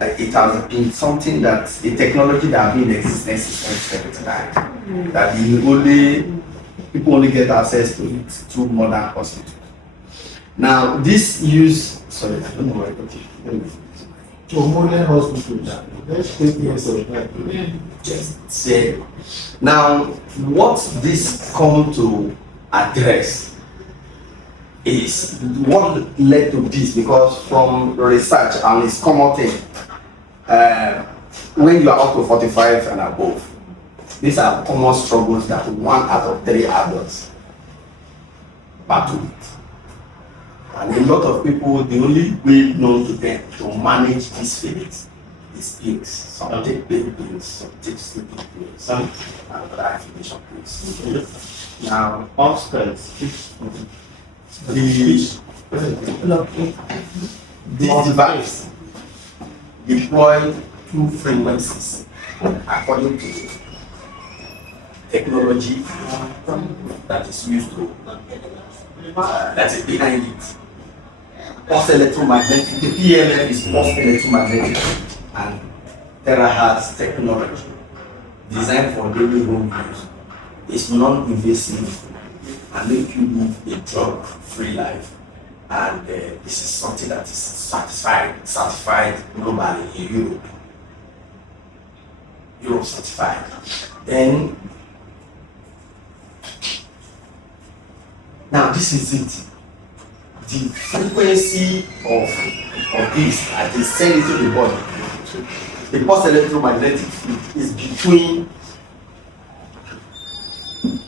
It has been something that a technology that has been in existence since 2079. That the only people only get access to it through modern hospitals. Now, this use, sorry, I don't know where I got it. To modern hospitals. Let's take years of that. Just say. Now, what this come to address is what led to this, because from research and it's common thing, when you are up to 45 and above, these are common struggles that 1 out of 3 adults battle with. And a lot of people, the only way known to them to manage these feelings is pills. Some take pain pills, some take sleeping pills, some other affirmation pills. Now, Upstairs. this device deploy 2 frequencies according to technology that is used to that is behind it. Pulse electromagnetic, the PMF is pulse electromagnetic and terahertz technology designed for daily home use. It's non-invasive and make you live a drug-free life. And this is something that is certified globally in Europe. Europe certified. Then, now this is it. The frequency of this as they send it to the body, the pulse electromagnetic field is between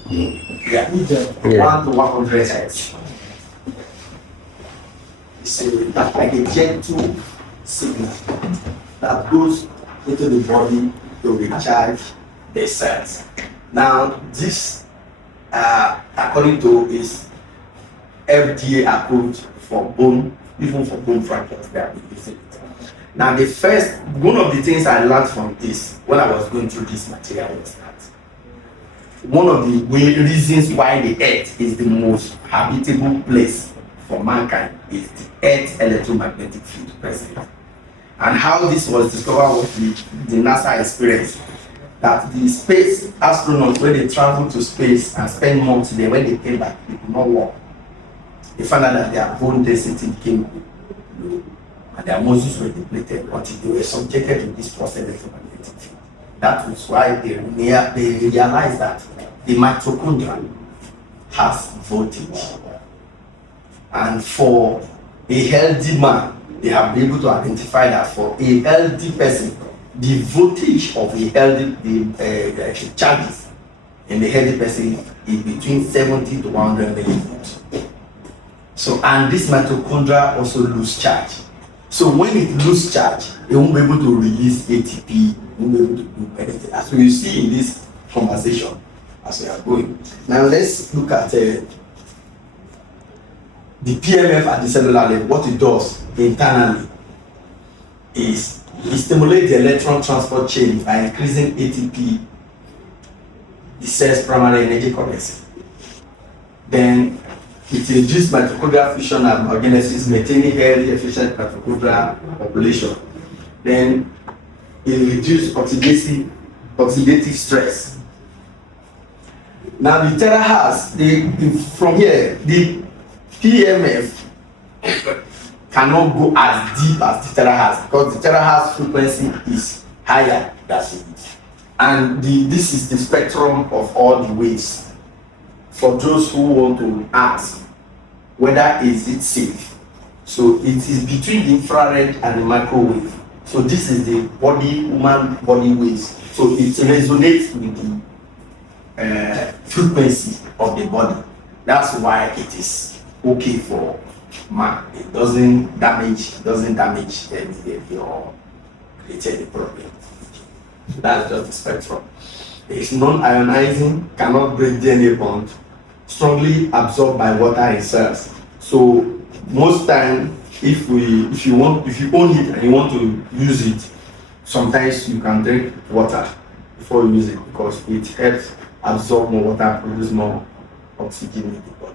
1 to 100 hertz. It's like a gentle signal that goes into the body to recharge the cells. Now, this, according to is FDA approved for bone, even for bone fractures, they have been using it. Now, one of the things I learned from this when I was going through this material was that one of the reasons why the earth is the most habitable place for mankind is the earth electromagnetic field present. And how this was discovered was the NASA experience. That the space astronauts, when they travel to space and spend months there, when they came back, they could not walk. They found out that their bone density became low and their muscles were depleted until they were subjected to this pulse electromagnetic field. That was why they realized that the mitochondria has voltage. And for a healthy man, they have been able to identify that for a healthy person, the voltage of a healthy charges in the healthy person is between 70 to 100 millivolts. So, and this mitochondria also lose charge. So when it lose charge, it won't be able to release ATP, it won't be able to do anything. As we see in this conversation, as we are going. Now let's look at the PMF at the cellular level. What it does internally is it stimulates the electron transport chain by increasing ATP, the cell's primary energy currency. Then it induces mitochondrial fusion and organogenesis, maintaining healthy, efficient mitochondrial population. Then it reduces oxidative stress. Now the terahertz, from here, the PMF cannot go as deep as the terahertz because the terahertz frequency is higher than it. And this is the spectrum of all the waves. For those who want to ask whether is it safe, so it is between the infrared and the microwave. So this is the human body waves. So it resonates with the frequency of the body. That's why it is okay for man. It doesn't damage any or create any problem. So that's just the spectrum. It's non-ionizing, cannot break DNA bond, strongly absorbed by water in cells. So most time, if you own it and you want to use it, sometimes you can drink water before you use it because it helps absorb more water, produce more oxygen in the body.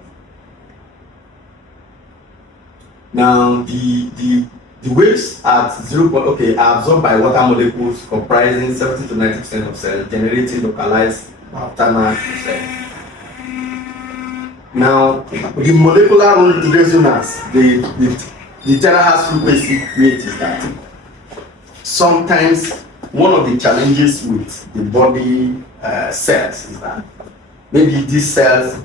Now the The waves at 0. Okay, are absorbed by water molecules comprising 70 to 90% of cells, generating localized nocturnal cells. Now, the molecular resonance the terahertz frequency creates is that sometimes one of the challenges with the body cells is that maybe these cells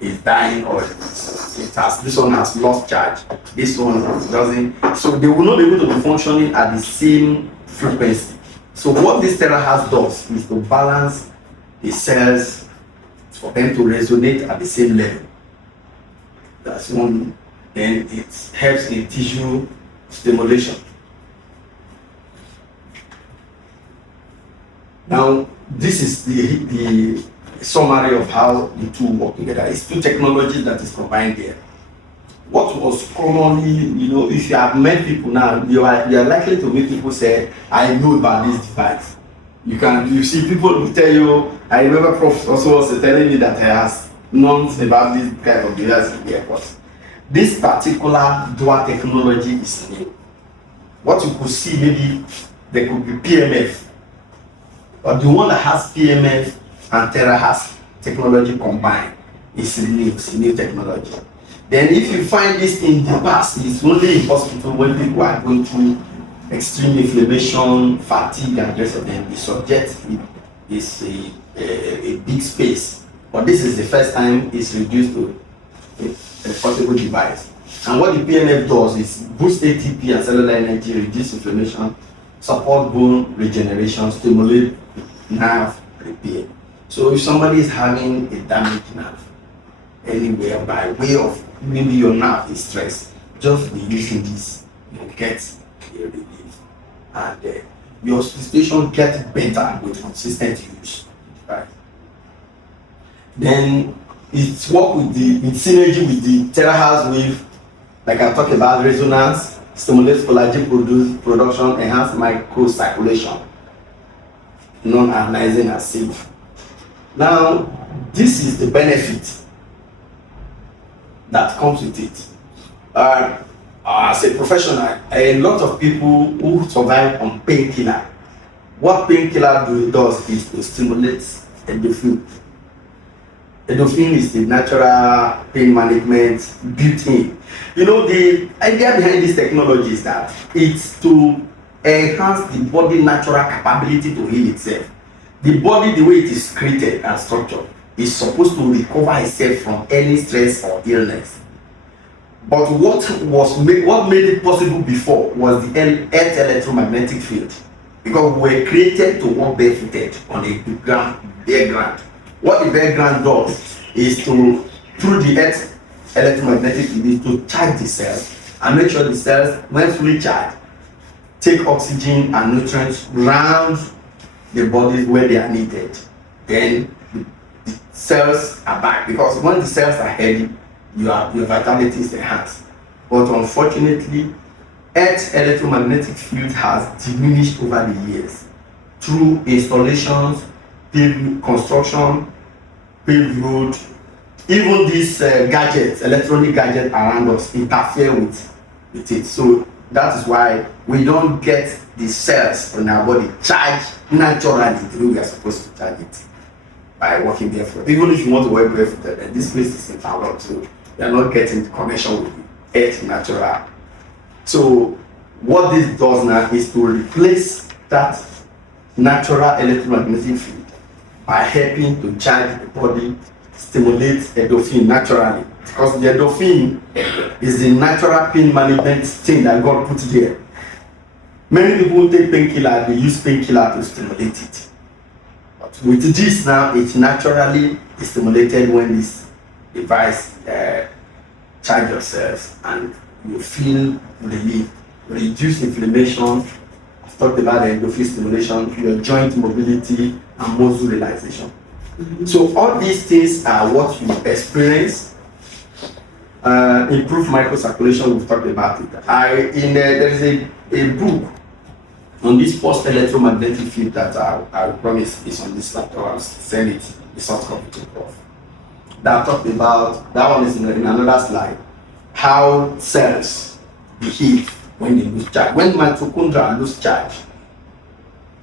is dying or this one has lost charge, this one doesn't, so they will not be able to be functioning at the same frequency. So what this terahertz does is to balance the cells for them to resonate at the same level. That's one. Then it helps in tissue stimulation. Now, this is the summary of how the two work together. It's two technologies that is combined here. What was commonly, if you have met people now, you are likely to meet people say, I know about this device. You see people will tell you, I remember Prof also was telling me that he has known about this kind of device in the airport. This particular dual technology is new. What you could see, maybe there could be PMF, but the one that has PMF and terahertz technology combined is new technology. Then if you find this in the past, it's only in hospital when people are going through extreme inflammation, fatigue, and the rest of them. The subject is a big space. But this is the first time it's reduced to a portable device. And what the PMF does is boost ATP and cellular energy, reduce inflammation, support bone regeneration, stimulate nerve repair. So if somebody is having a damaged nerve anywhere by way of maybe your nerve is stressed, just be using this, you get a relief, and your situation gets better with consistent use, right? Then it's work with synergy with the terahertz wave, like I talked about, resonance, stimulates collagen production, enhance microcirculation, non-ionizing and safe. Now, this is the benefit that comes with it. As a professional, a lot of people who survive on painkiller, what painkiller does is to stimulate endorphin. Endorphin is the natural pain management built in. The idea behind this technology is that it's to enhance the body natural capability to heal itself. The body, the way it is created and structured, is supposed to recover itself from any stress or illness. But what made it possible before was the earth electromagnetic field, because we were created to walk barefooted on a bare ground. What the bare ground does is to, through the earth electromagnetic field, to charge the cells and make sure the cells, when fully charged, take oxygen and nutrients around the bodies where they are needed. Then the cells are back, because when the cells are healthy, your vitality is enhanced. But unfortunately, Earth's electromagnetic field has diminished over the years through installations, construction, paved road. Even these gadgets, electronic gadgets around us, interfere with it. So that is why we don't get the cells in our body charged naturally the way we are supposed to charge it, by working barefoot. Even if you want to work barefoot, then this place is interlocked, so you are not getting the connection with the earth natural. So what this does now is to replace that natural electromagnetic field by helping to charge the body, stimulate endorphin naturally. Because the endorphin is the natural pain management thing that God put there. Many people take painkiller, they use painkiller to stimulate it. But with this now, it's naturally stimulated when this device charge yourself, and you feel relief, reduce inflammation. I've talked about the endorphin stimulation, your joint mobility, and muscle relaxation. So all these things are what you experience. Improve microcirculation, we've talked about it. There is a book on this post electromagnetic field that I promise is on this laptop. I'll send it, the soft copy to Prof. That talked about, that one is in another slide, how cells behave when they lose charge. When mitochondria lose charge,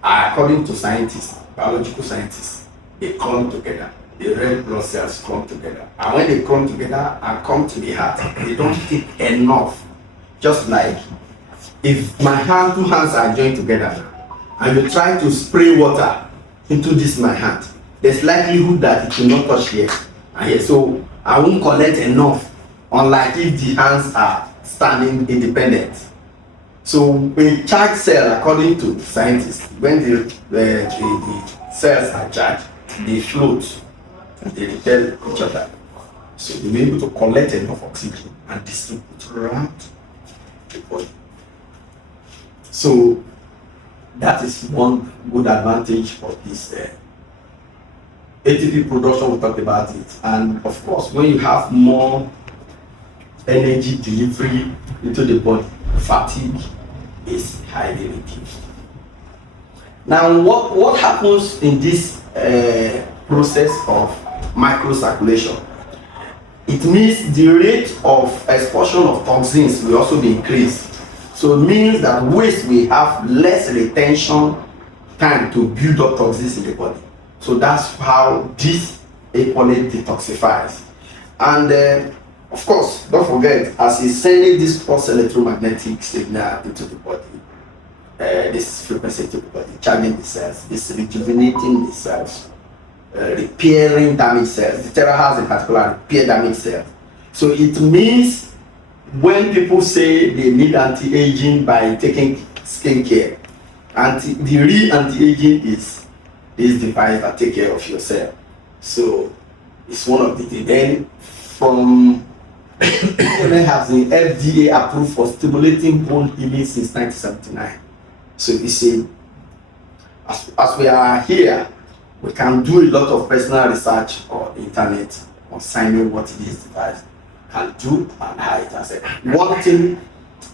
according to scientists, biological scientists, they come together. The red blood cells come together. And when they come together and come to the heart, they don't take enough. Just like if my hand, two hands are joined together and you try to spray water into this my hand, there's likelihood that it will not touch here and here. So I won't collect enough, unlike if the hands are standing independent. So a charged cell, according to scientists, when the cells are charged, they float and they repel each other. So they'll be able to collect enough oxygen and distribute around the body. So that is one good advantage of this ATP production. We talked about it, and of course, when you have more energy delivery into the body, fatigue is highly reduced. Now, what happens in this process of microcirculation? It means the rate of expulsion of toxins will also be increased. So it means that waste will have less retention time to build up toxins in the body. So that's how this equally detoxifies. And of course, don't forget, as it's sending this pulse electromagnetic signal into the body, this frequency to the body, charging the cells, it's rejuvenating the cells, repairing damaged cells. The terahertz in particular repair damaged cells. So it means when people say they need anti-aging by taking skincare, the real anti-aging is this device that take care of your cell. So it's one of the then from has the FDA approved for stimulating bone healing since 1979. So you see, as we are here, we can do a lot of personal research on the internet concerning what this device can do and how it has it. One thing,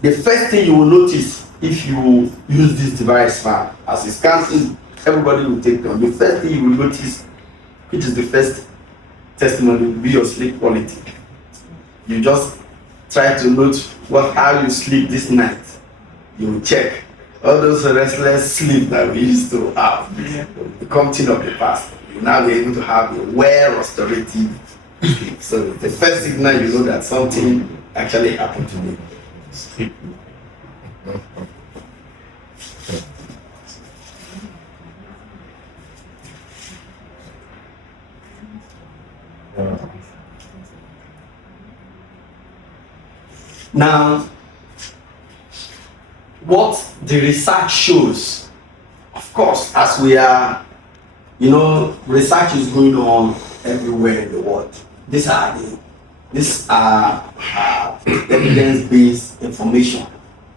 the first thing you will notice if you use this device now, as it's counting, everybody will take them. The first thing you will notice, which is the first testimony, will be your sleep quality. You just try to note how you sleep this night. You will check all those restless sleep that we used to have. Become thing of the past. You now be able to have a well restorative sleep. So the first signal you know that something actually happened to me. Sleep. Now, what the research shows, of course, as we are, research is going on everywhere in the world. These are evidence-based information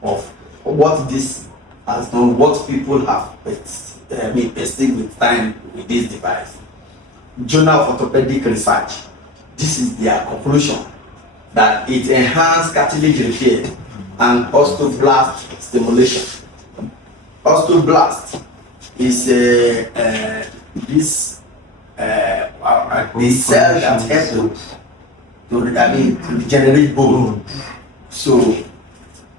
of what this has done, what people have perceived with time with this device. Journal of Orthopedic Research, this is their conclusion, that it enhances cartilage repair and osteoblast stimulation. Osteoblast is the cell that helps to regenerate bone. So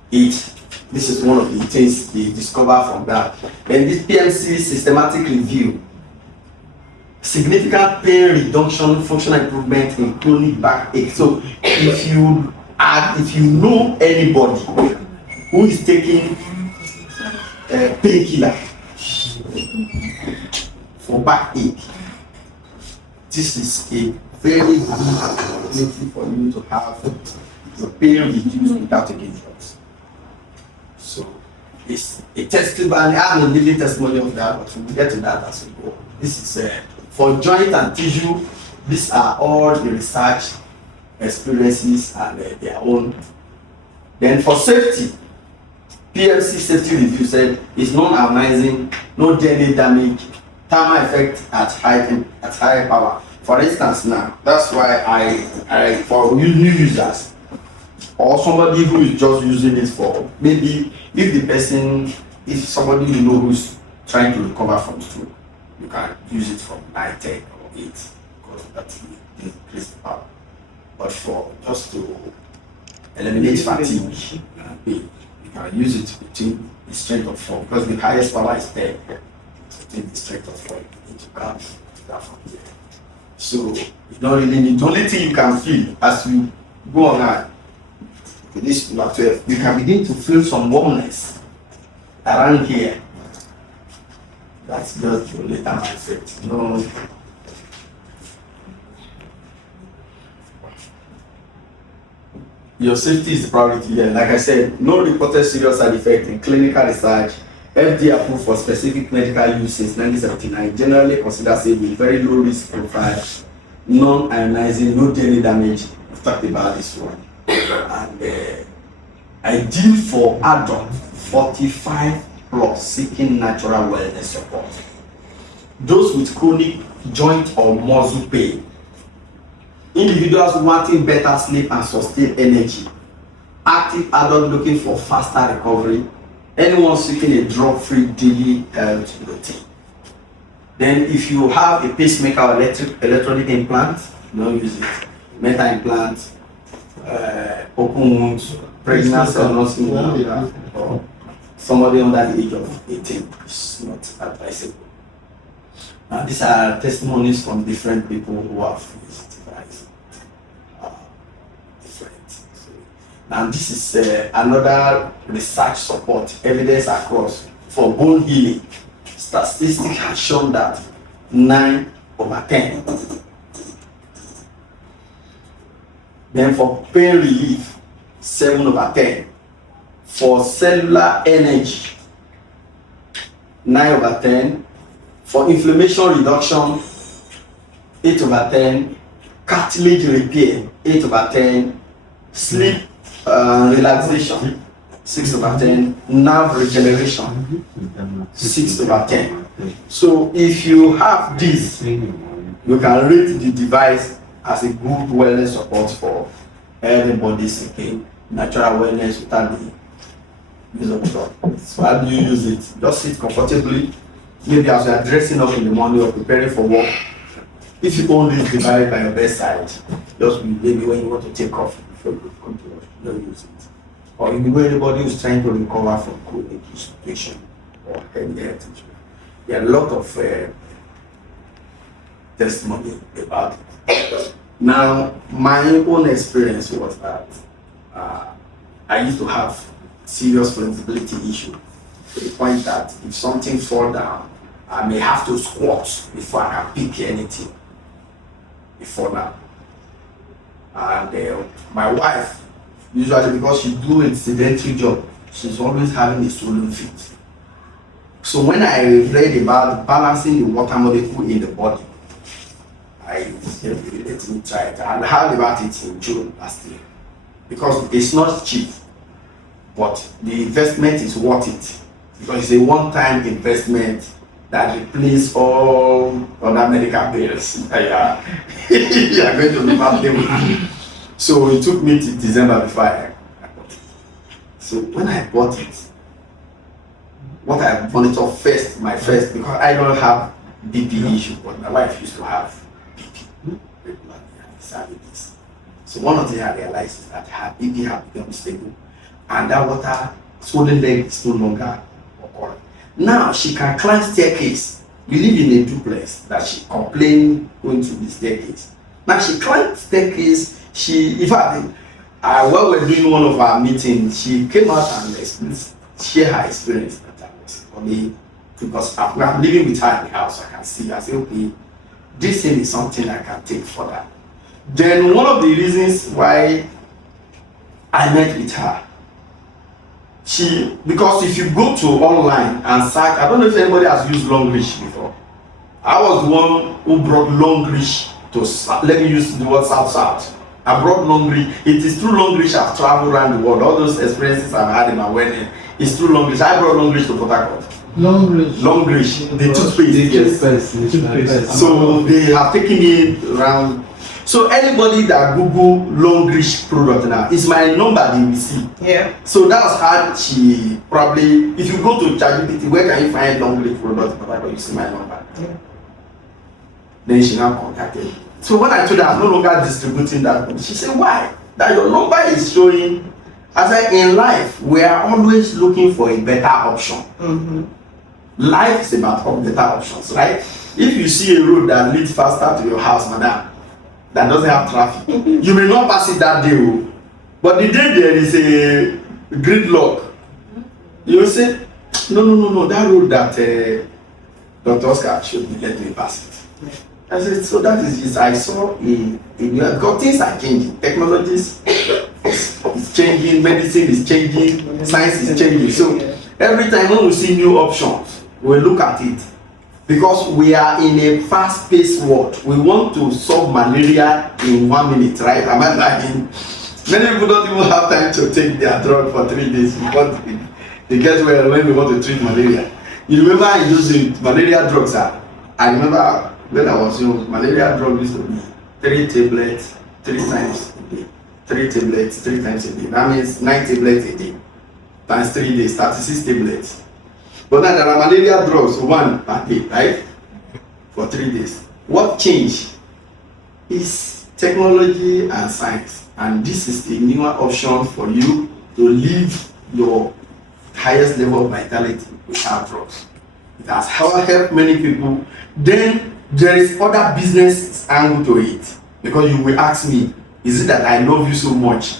this is one of the things they discover from that. Then this PMC systematic review, significant pain reduction, functional improvement in chronic backache. So if you know anybody who is taking painkiller for backache, this is a very good opportunity for you to have your pain reduced without taking drugs. So it's a testimony. I have a living testimony of that, but we'll get to that as we go. This is for joint and tissue. These are all the research experiences and their own. Then for safety, PMC safety review said it's non-ionizing, no DNA damage, thermal effect at high power. For instance, now that's why I for new users or somebody who is just using it for maybe if somebody you know who's trying to recover from stroke, you can use it from 9, 10 or 8 because that's the increased power. But for just to eliminate fatigue and pain, you You can use it between the strength of 4 because the highest power is 10. Between the strength of 4, you need to come to that from there. So you don't really need. The only thing you can feel as you go on with this number 12, you can begin to feel some warmness around here. That's just the only time I felt. No. Your safety is the priority here. Like I said, no reported serious side effect in clinical research. FDA approved for specific medical use since 1979. Generally considered safe with very low risk profile, non-ionizing, no DNA damage. We've talked about this one. And ideal for adults 45 plus seeking natural wellness support. Those with chronic joint or muscle pain. Individuals wanting better sleep and sustained energy. Active adult looking for faster recovery. Anyone seeking a drug-free daily health routine. Then if you have a pacemaker or electronic implant, don't use it. Metal implant, open wounds, pregnancy or nursing or somebody under the age of 18 is not advisable. Now these are testimonies from different people who have used it. Now this is another research support, evidence across for bone healing. Statistics have shown that 9/10. Then for pain relief, 7/10. For cellular energy, 9/10. For inflammation reduction, 8/10. Cartilage repair, 8/10. Sleep relaxation, 6/10. Nerve regeneration, 6/10. So if you have this, you can rate the device as a good wellness support for everybody seeking natural wellness without the use of drug. So how do you use it? Just sit comfortably. Maybe as you are dressing up in the morning or preparing for work. If you own this device by your bedside, just maybe when you want to take coffee before you come to work, don't use it. Or if you know anybody who's trying to recover from chronic situation or any health issue. There are a lot of testimony about it. Now, my own experience was that I used to have serious flexibility issue to the point that if something fall down, I may have to squat before I can pick anything before now. And my wife, usually because she do a sedentary job, she's always having a swollen feet. So when I read about balancing the water molecule in the body, I said, let me try it. I heard about it in June last year because it's not cheap, but the investment is worth it because it's a one-time investment that replaces all other medical bills. You are going to be battling. So it took me to December before I bought it. So when I bought it, what I monitor first, because I don't have BP issue, but my wife used to have BP regularly and diabetes. So one of the things I realized is that her BP had become stable, and that water swollen leg is no longer occurring. Now she can climb staircase. We live in a duplex that she complained going through the staircase. Now she climbed staircase. In fact, while we were doing one of our meetings, she came out and share her experience that I was only because I'm living with her in the house. I can see. I say, okay, this thing is something I can take further. Then one of the reasons why I met with her, because if you go to online and search, I don't know if anybody has used long reach before. I was the one who brought long reach to, let me use the word south. I brought long reach. It is through long reach I've traveled around the world. All those experiences I've had in my wedding, it's through long reach. I brought long reach to Port Harcourt. Long reach, the toothpaste. So they have taken me around. So anybody that Google long reach product now, it's my number they will see. Yeah. So that was how she probably, if you go to ChatGPT, where can you find long reach product? But you see my number. Yeah. Then she now contacted me. So when I told her I'm no longer distributing that, she said, why? That your number is showing I said, in life, we are always looking for a better option. Life is about better options, right? If you see a road that leads faster to your house, madam, that doesn't have traffic, you may not pass it that day, but the day there is a gridlock, you will say, no, that road that Dr. Oscar showed me, let me pass it. I said, so that is it. I saw because things are changing. Technologies is changing, medicine is changing, science is changing. So every time when we see new options, we look at it. Because we are in a fast-paced world. We want to solve malaria in 1 minute, right? Am I lying? Many people don't even have time to take their drug for 3 days before they get well when they want to treat malaria. You remember in those days, malaria drugs I remember when I was young, malaria drug used to be 3 tablets 3 times a day. 3 tablets 3 times a day. That means 9 tablets a day. Times 3 days, 36 tablets. But now there are malaria drugs, 1 per day, right? For 3 days. What changed is technology and science. And this is the newer option for you to live your highest level of vitality without drugs. It has helped many people. Then there is other business angle to it. Because you will ask me, is it that I love you so much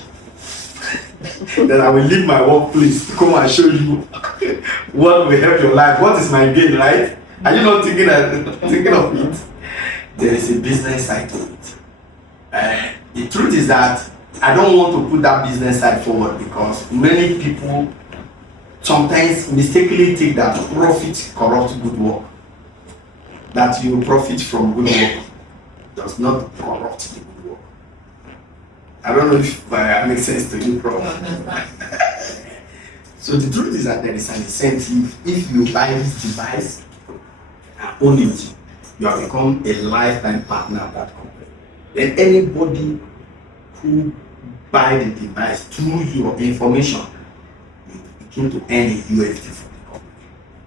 that I will leave my workplace to come and show you what will help your life? What is my gain, right? Are you not thinking of it? There is a business side to it. The truth is that I don't want to put that business side forward because many people sometimes mistakenly think that profit corrupts good work. That you profit from good work does not corrupt the good work. I don't know if that makes sense to you, Prof. So the truth is that there is an incentive. If you buy this device and own it, you have become a lifetime partner of that company. Then anybody who buy the device through your information, you begin to earn a USD from the company.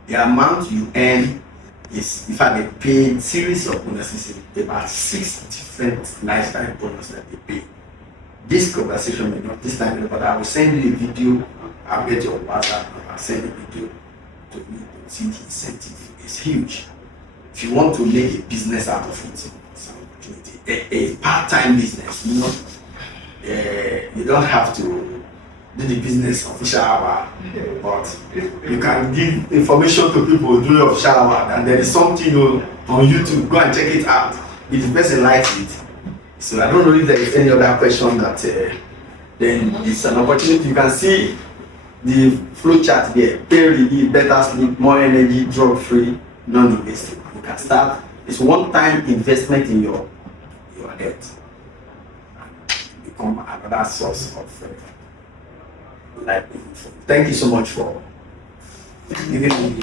The amount you earn is, in fact, they pay a series of bonuses, about 6 different lifetime bonuses that they pay. This conversation may not this time, but I will send you a video. I'll get your WhatsApp. I'll send a video to you to see the incentive. It's huge. If you want to make a business out of it, it's an opportunity. A part-time business, you don't have to do the business official hour, but you can give information to people during official hour, and there is something on YouTube. Go and check it out if the person likes it. So I don't know if there is any other question that then it's an opportunity. You can see the flow chart there. Pay relief, better sleep, more energy, drug free, non-invasive. You can start. It's one-time investment in your health and become another source of livelihood. Thank you so much for giving me.